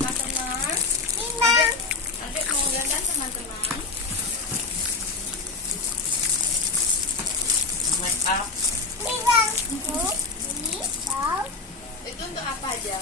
teman-teman. Adik mau dandan teman-teman. Make up. Itu untuk apa aja?